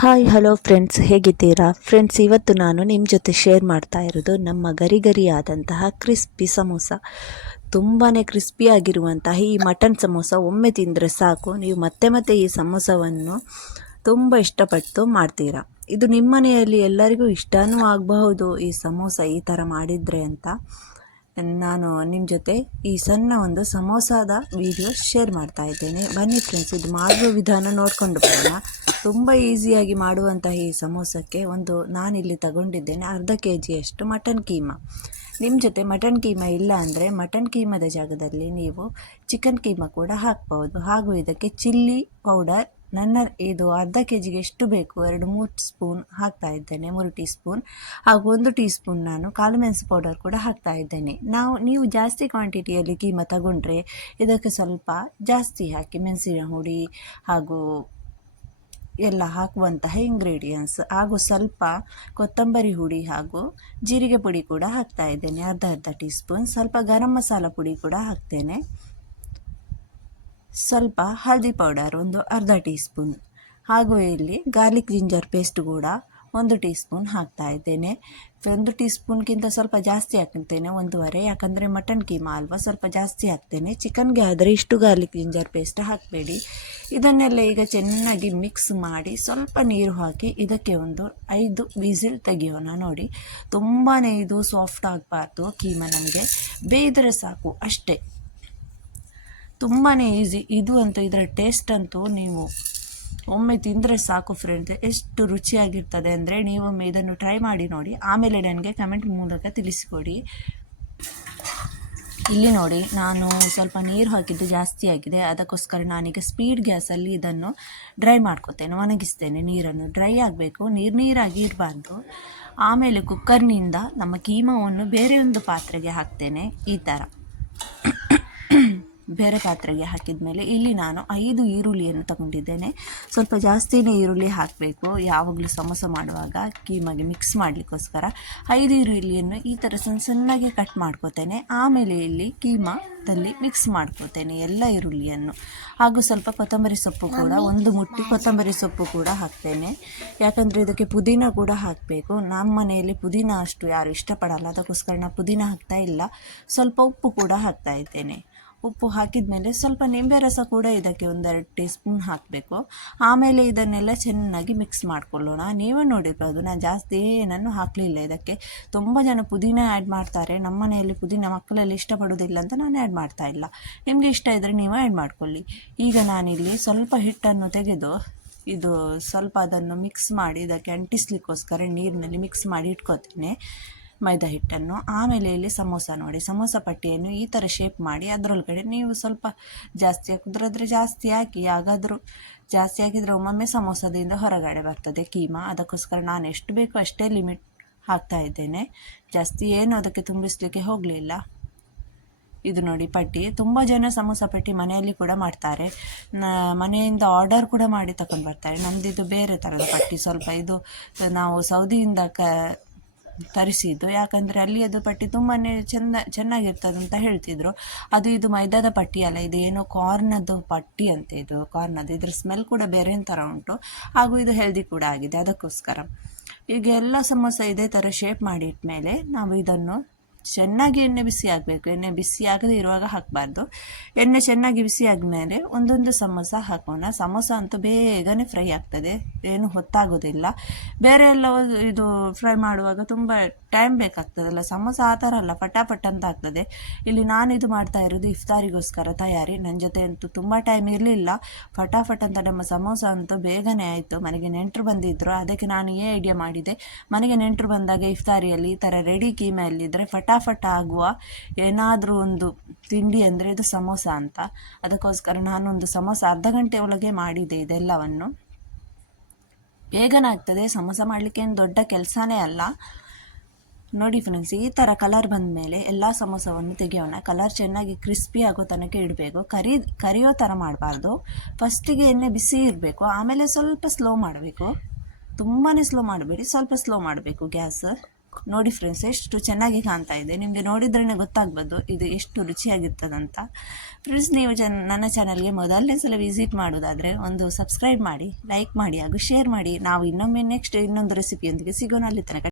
Hi hello friends, ಹೇಗಿದ್ದೀರಾ friends? ಇವತ್ತು ನಾನು ನಿಮ್ಮ ಜೊತೆ ಶೇರ್ ಮಾಡ್ತಾ ಇರೋದು ನಮ್ಮ ಗರಿಗರಿಯಾದಂತಹ ಕ್ರಿಸ್ಪಿ ಸಮೋಸ. ತುಂಬಾ ಕ್ರಿಸ್ಪಿಯಾಗಿರುವಂತಹ ಈ ಮಟನ್ ಸಮೋಸ ಒಮ್ಮೆ ತಿಂದರೆ ಸಾಕು, ನೀವು ಮತ್ತೆ ಮತ್ತೆ ಈ ಸಮೋಸವನ್ನು ತುಂಬ ಇಷ್ಟಪಟ್ಟು ಮಾಡ್ತೀರಾ. ಇದು ನಿಮ್ಮ ಮನೆಯಲ್ಲಿ ಎಲ್ಲರಿಗೂ ಇಷ್ಟನೂ ಆಗಬಹುದು ಈ ಸಮೋಸ ಈ ಥರ ಮಾಡಿದರೆ ಅಂತ ನಾನು ನಿಮ್ಮ ಜೊತೆ ಈ ಸಣ್ಣ ಒಂದು ಸಮೋಸಾದ ವಿಡಿಯೋ ಶೇರ್ ಮಾಡ್ತಾ ಇದ್ದೇನೆ. ಬನ್ನಿ ಫ್ರೆಂಡ್ಸ್, ಇದು ಮಾಡುವ ವಿಧಾನ ನೋಡಿಕೊಂಡು ಬರೋಣ. ತುಂಬ ಈಸಿಯಾಗಿ ಮಾಡುವಂತಹ ಈ ಸಮೋಸಕ್ಕೆ ನಾನಿಲ್ಲಿ ತಗೊಂಡಿದ್ದೇನೆ ಅರ್ಧ KGಯಷ್ಟು ಮಟನ್ ಕೀಮಾ. ನಿಮ್ಮ ಜೊತೆ ಮಟನ್ ಕೀಮಾ ಇಲ್ಲ ಅಂದರೆ ಮಟನ್ ಕೀಮಾದ ಜಾಗದಲ್ಲಿ ನೀವು ಚಿಕನ್ ಕೀಮಾ ಕೂಡ ಹಾಕ್ಬೋದು. ಹಾಗೂ ಇದಕ್ಕೆ ಚಿಲ್ಲಿ ಪೌಡರ್ ಇದು ಅರ್ಧ KGಗೆ ಎಷ್ಟು ಬೇಕು 2-3 ಸ್ಪೂನ್ ಹಾಕ್ತಾ ಇದ್ದೇನೆ, 3 ಟೀ ಸ್ಪೂನ್. ಹಾಗೂ 1 ಟೀ ಸ್ಪೂನ್ ನಾನು ಕಾಳು ಮೆಣಸು ಪೌಡರ್ ಕೂಡ ಹಾಕ್ತಾ ಇದ್ದೇನೆ. ನೀವು ಜಾಸ್ತಿ ಕ್ವಾಂಟಿಟಿಯಲ್ಲಿ ಕೀಮಾ ತಗೊಂಡ್ರೆ ಇದಕ್ಕೆ ಸ್ವಲ್ಪ ಜಾಸ್ತಿ ಹಾಕಿ, ಮೆಣಸಿನ ಹುಡಿ ಹಾಗೂ ಎಲ್ಲ ಹಾಕುವಂತಹ ಇಂಗ್ರೀಡಿಯೆಂಟ್ಸ್, ಹಾಗೂ ಸ್ವಲ್ಪ ಕೊತ್ತಂಬರಿ ಹುಡಿ ಹಾಗೂ ಜೀರಿಗೆ ಪುಡಿ ಕೂಡ ಹಾಕ್ತಾ ಇದ್ದೇನೆ, ಅರ್ಧ ಟೀ ಸ್ಪೂನ್. ಸ್ವಲ್ಪ ಗರಂ ಮಸಾಲ ಪುಡಿ ಕೂಡ ಹಾಕ್ತೇನೆ. ಸ್ವಲ್ಪ ಹಳದಿ ಪೌಡರ್ ಅರ್ಧ ಟೀ ಸ್ಪೂನ್. ಹಾಗೂ ಇಲ್ಲಿ ಗಾರ್ಲಿಕ್ ಜಿಂಜರ್ ಪೇಸ್ಟ್ ಕೂಡ 1 ಟೀ ಸ್ಪೂನ್ ಹಾಕ್ತಾ ಇದ್ದೇನೆ. 1 ಟೀ ಸ್ಪೂನ್ಗಿಂತ ಸ್ವಲ್ಪ ಜಾಸ್ತಿ ಹಾಕ್ತೇನೆ, 1.5, ಯಾಕಂದರೆ ಮಟನ್ ಕೀಮಾ ಅಲ್ವಾ, ಸ್ವಲ್ಪ ಜಾಸ್ತಿ ಹಾಕ್ತೇನೆ. ಚಿಕನ್ಗೆ ಆದರೆ ಇಷ್ಟು ಗಾರ್ಲಿಕ್ ಜಿಂಜರ್ ಪೇಸ್ಟ್ ಹಾಕಬೇಡಿ. ಇದನ್ನೆಲ್ಲ ಈಗ ಚೆನ್ನಾಗಿ ಮಿಕ್ಸ್ ಮಾಡಿ ಸ್ವಲ್ಪ ನೀರು ಹಾಕಿ ಇದಕ್ಕೆ 5 ವಿಸಿಲ್ ತೆಗೆಯೋಣ. ನೋಡಿ, ತುಂಬಾ ಇದು ಸಾಫ್ಟ್ ಆಗಬಾರ್ದು ಕೀಮಾ, ನಮಗೆ ಬೇಯ್ದರೆ ಸಾಕು ಅಷ್ಟೇ. ತುಂಬಾ ಈಸಿ ಇದು ಅಂತ. ಇದರ ಟೇಸ್ಟ್ ಅಂತೂ ನೀವು ಒಮ್ಮೆ ತಿಂದರೆ ಸಾಕು ಫ್ರೆಂಡ್ಸ್, ಎಷ್ಟು ರುಚಿಯಾಗಿರ್ತದೆ ಅಂದರೆ ನೀವೊಮ್ಮೆ ಇದನ್ನು ಟ್ರೈ ಮಾಡಿ ನೋಡಿ, ಆಮೇಲೆ ನನಗೆ ಕಮೆಂಟ್ ಮೂಲಕ ತಿಳಿಸಿಕೊಡಿ. ಇಲ್ಲಿ ನೋಡಿ, ನಾನು ಸ್ವಲ್ಪ ನೀರು ಹಾಕಿದ್ದು ಜಾಸ್ತಿ ಆಗಿದೆ, ಅದಕ್ಕೋಸ್ಕರ ನಾನೀಗ ಸ್ಪೀಡ್ ಗ್ಯಾಸಲ್ಲಿ ಇದನ್ನು ಡ್ರೈ ಮಾಡ್ಕೊತೇನೆ, ಒಣಗಿಸ್ತೇನೆ. ನೀರನ್ನು ಡ್ರೈ ಆಗಬೇಕು, ನೀರಾಗಿ ಇಡಬಾರ್ದು. ಆಮೇಲೆ ಕುಕ್ಕರ್ನಿಂದ ನಮ್ಮ ಕೀಮಾವನ್ನು ಬೇರೆ ಒಂದು ಪಾತ್ರೆಗೆ ಹಾಕ್ತೇನೆ. ಈ ಥರ ಬೇರೆ ಪಾತ್ರೆಗೆ ಹಾಕಿದ ಮೇಲೆ ಇಲ್ಲಿ ನಾನು 5 ಈರುಳ್ಳಿಯನ್ನು ತಗೊಂಡಿದ್ದೇನೆ. ಸ್ವಲ್ಪ ಜಾಸ್ತಿನೇ ಈರುಳ್ಳಿ ಹಾಕಬೇಕು ಯಾವಾಗಲೂ ಸಮೋಸ ಮಾಡುವಾಗ ಕೀಮಾಗೆ ಮಿಕ್ಸ್ ಮಾಡಲಿಕ್ಕೋಸ್ಕರ. 5 ಈರುಳ್ಳಿಯನ್ನು ಈ ಥರ ಸಣ್ಣಗೆ ಕಟ್ ಮಾಡ್ಕೋತೇನೆ. ಆಮೇಲೆ ಇಲ್ಲಿ ಕೀಮಾದಲ್ಲಿ ಮಿಕ್ಸ್ ಮಾಡ್ಕೋತೇನೆ ಎಲ್ಲ ಈರುಳ್ಳಿಯನ್ನು. ಹಾಗೂ ಸ್ವಲ್ಪ ಕೊತ್ತಂಬರಿ ಸೊಪ್ಪು ಕೂಡ, 1 ಮುಟ್ಟಿ ಕೊತ್ತಂಬರಿ ಸೊಪ್ಪು ಕೂಡ ಹಾಕ್ತೇನೆ, ಯಾಕಂದರೆ ಇದಕ್ಕೆ ಪುದೀನ ಕೂಡ ಹಾಕಬೇಕು. ನಮ್ಮ ಮನೆಯಲ್ಲಿ ಪುದೀನ ಅಷ್ಟು ಯಾರು ಇಷ್ಟಪಡಲ್ಲ, ಅದಕ್ಕೋಸ್ಕರ ನಾನು ಪುದೀನ ಹಾಕ್ತಾ ಇಲ್ಲ. ಸ್ವಲ್ಪ ಉಪ್ಪು ಕೂಡ ಹಾಕ್ತಾ ಇದ್ದೇನೆ. ಉಪ್ಪು ಹಾಕಿದ ಮೇಲೆ ಸ್ವಲ್ಪ ನಿಂಬೆ ರಸ ಕೂಡ ಇದಕ್ಕೆ 1-2 ಟೀ ಸ್ಪೂನ್ ಹಾಕಬೇಕು. ಆಮೇಲೆ ಇದನ್ನೆಲ್ಲ ಚೆನ್ನಾಗಿ ಮಿಕ್ಸ್ ಮಾಡ್ಕೊಳ್ಳೋಣ. ನೀವೇ ನೋಡಿರ್ಬೋದು, ನಾನು ಜಾಸ್ತಿ ಏನನ್ನು ಹಾಕಲಿಲ್ಲ ಇದಕ್ಕೆ. ತುಂಬ ಜನ ಪುದೀನ ಆ್ಯಡ್ ಮಾಡ್ತಾರೆ, ನಮ್ಮ ಮನೆಯಲ್ಲಿ ಪುದೀನ ಮಕ್ಕಳೆಲ್ಲ ಇಷ್ಟಪಡೋದಿಲ್ಲ ಅಂತ ನಾನು ಆ್ಯಡ್ ಮಾಡ್ತಾ ಇಲ್ಲ. ನಿಮಗೆ ಇಷ್ಟ ಇದ್ದರೆ ನೀವು ಆ್ಯಡ್ ಮಾಡ್ಕೊಳ್ಳಿ. ಈಗ ನಾನಿಲ್ಲಿ ಸ್ವಲ್ಪ ಹಿಟ್ಟನ್ನು ತೆಗೆದು ಇದು ಸ್ವಲ್ಪ ಅದನ್ನು ಮಿಕ್ಸ್ ಮಾಡಿ ಇದಕ್ಕೆ ಅಂಟಿಸ್ಲಿಕ್ಕೋಸ್ಕರ ನೀರಿನಲ್ಲಿ ಮಿಕ್ಸ್ ಮಾಡಿ ಇಟ್ಕೋತೇನೆ ಮೈದಾ ಹಿಟ್ಟನ್ನು. ಆಮೇಲೆ ಇಲ್ಲಿ ಸಮೋಸ ನೋಡಿ, ಸಮೋಸ ಪಟ್ಟಿಯನ್ನು ಈ ಥರ ಶೇಪ್ ಮಾಡಿ ಅದರೊಳಗಡೆ ನೀವು ಸ್ವಲ್ಪ ಜಾಸ್ತಿ ಹಾಕಿದ್ರೆ ಜಾಸ್ತಿ ಹಾಕಿ, ಹಾಗಾದರೂ ಜಾಸ್ತಿ ಹಾಕಿದರೆ ಒಮ್ಮೊಮ್ಮೆ ಸಮೋಸದಿಂದ ಹೊರಗಡೆ ಬರ್ತದೆ ಕೀಮಾ. ಅದಕ್ಕೋಸ್ಕರ ನಾನು ಎಷ್ಟು ಬೇಕೋ ಅಷ್ಟೇ ಲಿಮಿಟ್ ಹಾಕ್ತಾ ಇದ್ದೇನೆ, ಜಾಸ್ತಿ ಏನು ಅದಕ್ಕೆ ತುಂಬಿಸಲಿಕ್ಕೆ ಹೋಗಲಿಲ್ಲ. ಇದು ನೋಡಿ ಪಟ್ಟಿ, ತುಂಬ ಜನ ಸಮೋಸ ಪಟ್ಟಿ ಮನೆಯಲ್ಲಿ ಕೂಡ ಮಾಡ್ತಾರೆ, ಮನೆಯಿಂದ ಆರ್ಡರ್ ಕೂಡ ಮಾಡಿ ತಗೊಂಡು ಬರ್ತಾರೆ. ನಮ್ಮದಿದು ಬೇರೆ ಥರದ ಪಟ್ಟಿ, ಸ್ವಲ್ಪ ಇದು ನಾವು ಸೌದಿಯಿಂದ ತರಿಸಿದ್ದು, ಯಾಕಂದರೆ ಅಲ್ಲಿ ಅದು ಪಟ್ಟಿ ತುಂಬಾ ಚೆನ್ನಾಗಿರ್ತದೆ ಅಂತ ಹೇಳ್ತಿದ್ರು. ಇದು ಮೈದಾದ ಪಟ್ಟಿ ಅಲ್ಲ, ಇದು ಏನೋ ಕಾರ್ನದ್ದು ಪಟ್ಟಿ ಅಂತ. ಇದು ಕಾರ್ನದ್ದು, ಇದ್ರ ಸ್ಮೆಲ್ ಕೂಡ ಬೇರೆ ಥರ ಉಂಟು, ಹಾಗೂ ಇದು ಹೆಲ್ದಿ ಕೂಡ ಆಗಿದೆ. ಅದಕ್ಕೋಸ್ಕರ ಈಗ ಎಲ್ಲ ಸಮೋಸ ಇದೇ ಥರ ಶೇಪ್ ಮಾಡಿ ಇಟ್ಮೇಲೆ ನಾವು ಇದನ್ನು ಚೆನ್ನಾಗಿ ಎಣ್ಣೆ ಬಿಸಿ ಆಗಬೇಕು. ಎಣ್ಣೆ ಬಿಸಿ ಆಗದೆ ಇರುವಾಗ ಹಾಕಬಾರ್ದು. ಎಣ್ಣೆ ಚೆನ್ನಾಗಿ ಬಿಸಿ ಆದಮೇಲೆ ಒಂದೊಂದು ಸಮೋಸ ಹಾಕೋಣ. ಸಮೋಸ ಅಂತೂ ಬೇಗನೆ ಫ್ರೈ ಆಗ್ತದೆ, ಏನು ಹೊತ್ತಾಗೋದಿಲ್ಲ. ಬೇರೆ ಎಲ್ಲ ಇದು ಫ್ರೈ ಮಾಡುವಾಗ ತುಂಬ ಟೈಮ್ ಬೇಕಾಗ್ತದಲ್ಲ, ಸಮೋಸ ಆ ಥರ ಅಲ್ಲ, ಪಟಾಪಟ್ ಅಂತ ಆಗ್ತದೆ. ಇಲ್ಲಿ ನಾನಿದು ಮಾಡ್ತಾ ಇರೋದು ಇಫ್ತಾರಿಗೋಸ್ಕರ ತಯಾರಿ. ನನ್ನ ಜೊತೆ ಅಂತೂ ತುಂಬ ಟೈಮ್ ಇರಲಿಲ್ಲ, ಫಟಾಫಟ್ ಅಂತ ನಮ್ಮ ಸಮೋಸ ಅಂತೂ ಬೇಗನೆ ಆಯಿತು. ಮನೆಗೆ ನೆಂಟರು ಬಂದಿದ್ದರು, ಅದಕ್ಕೆ ನಾನು ಈ ಐಡಿಯಾ ಮಾಡಿದೆ. ಮನೆಗೆ ನೆಂಟರು ಬಂದಾಗ ಇಫ್ತಾರಿಯಲ್ಲಿ ಈ ಥರ ರೆಡಿ ಕೀಮೆಯಲ್ಲಿದ್ದರೆ ಫಟಾಫಟ್ ಆಗುವ ಏನಾದರೂ ಒಂದು ತಿಂಡಿ ಅಂದರೆ ಇದು ಸಮೋಸ ಅಂತ. ಅದಕ್ಕೋಸ್ಕರ ನಾನೊಂದು ಸಮೋಸ ಅರ್ಧ ಗಂಟೆ ಒಳಗೆ ಮಾಡಿದೆ. ಇದೆಲ್ಲವನ್ನು ಬೇಗನೆ ಆಗ್ತದೆ, ಸಮೋಸ ಮಾಡಲಿಕ್ಕೆ ಏನು ದೊಡ್ಡ ಕೆಲಸನೇ ಅಲ್ಲ. ನೋಡಿ ಫ್ರೆಂಡ್ಸ್, ಈ ಥರ ಕಲರ್ ಬಂದ ಮೇಲೆ ಎಲ್ಲ ಸಮೋಸವನ್ನು ತೆಗೆಯೋಣ. ಕಲರ್ ಚೆನ್ನಾಗಿ ಕ್ರಿಸ್ಪಿ ಆಗೋ ತನಕ ಇಡಬೇಕು, ಕರಿಯೋ ಥರ ಮಾಡಬಾರ್ದು. ಫಸ್ಟಿಗೆ ಎಣ್ಣೆ ಬಿಸಿ ಇರಬೇಕು, ಆಮೇಲೆ ಸ್ವಲ್ಪ ಸ್ಲೋ ಮಾಡಬೇಕು, ತುಂಬಾ ಸ್ಲೋ ಮಾಡಬೇಡಿ, ಸ್ವಲ್ಪ ಸ್ಲೋ ಮಾಡಬೇಕು ಗ್ಯಾಸ್. ನೋಡಿ ಫ್ರೆಂಡ್ಸ್, ಎಷ್ಟು ಚೆನ್ನಾಗಿ ಕಾಣ್ತಾ ಇದೆ. ನಿಮಗೆ ನೋಡಿದ್ರೇ ಗೊತ್ತಾಗ್ಬೋದು ಇದು ಎಷ್ಟು ರುಚಿಯಾಗಿರ್ತದಂತ. ಫ್ರೆಂಡ್ಸ್, ನೀವು ನನ್ನ ಚಾನಲ್ಗೆ ಮೊದಲನೇ ಸಲ ವಿಸಿಟ್ ಮಾಡೋದಾದರೆ ಒಂದು ಸಬ್ಸ್ಕ್ರೈಬ್ ಮಾಡಿ, ಲೈಕ್ ಮಾಡಿ ಹಾಗೂ ಶೇರ್ ಮಾಡಿ. ನಾವು ಇನ್ನೊಮ್ಮೆ ನೆಕ್ಸ್ಟ್ ಇನ್ನೊಂದು ರೆಸಿಪಿಯೊಂದಿಗೆ ಸಿಗೋಣ. ಅಲ್ಲಿ ತನಕ